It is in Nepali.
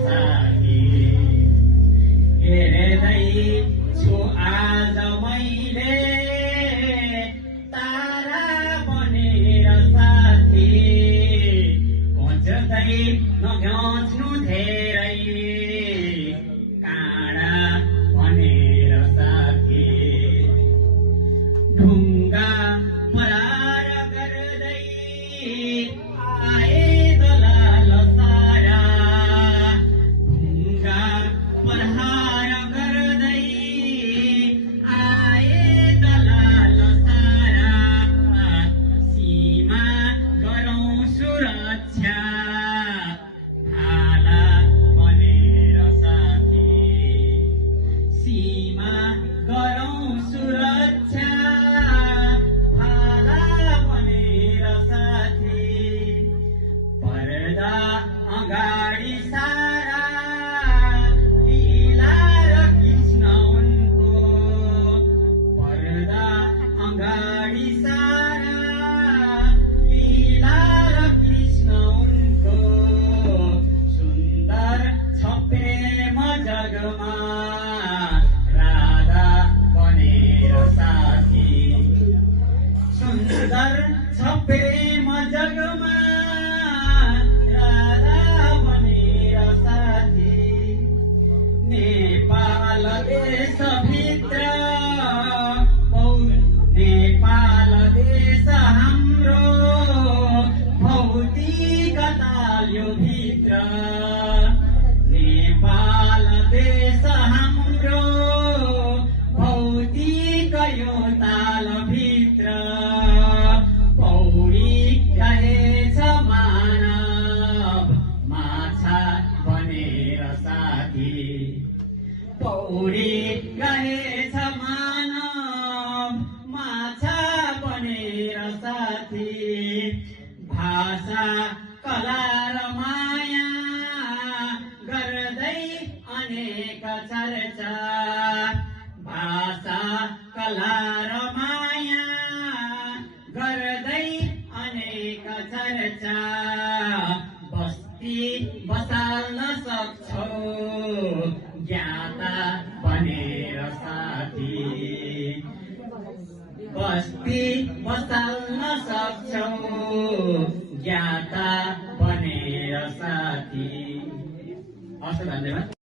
साथी हेर्दै छु आज मैले तारा बनेर साथी खोज्दै नघ्याच्नु धेरै काँडा बनेर साथी ढुङ्गा परार गर्दै आए दलाल सारा ढुङ्गा परार गर्दै आए दलाल सारा सीमा गरौँ सुरक्षा भाला बनेर साथी सीमा गरौँ सुरक्षा भाला बनेर साथी पर्दा अगाडि सारा लीला र कृष्ण उनको पर्दा अगाडि सारा लीला र कृष्ण उनको सुन्दर छ प्रेम जगमा राधा बनेर साथी सुन्दर छ प्रेम जगमा राधा बनेर साथी नेपाल देशभित्र नेपाल देश हाम्रो भौतिकता यो भित्र नेपाल देश हाम्रो भौतिक यो तालभित्र पौडी गएछ मानव माछा बनेर साथी पौडी गएछ मानव माछा बनेर साथी भाषा कला र माया गर्दै अनेक चर्चा भाषा कला र माया गर्दै अनेक चर्चा बस्ती बसाल्न सक्छौ ज्ञाता बनेर साथी बस्ती बसाल्न सक्छौ ज्ञाता बनेर साथी हस् धन्यवाद।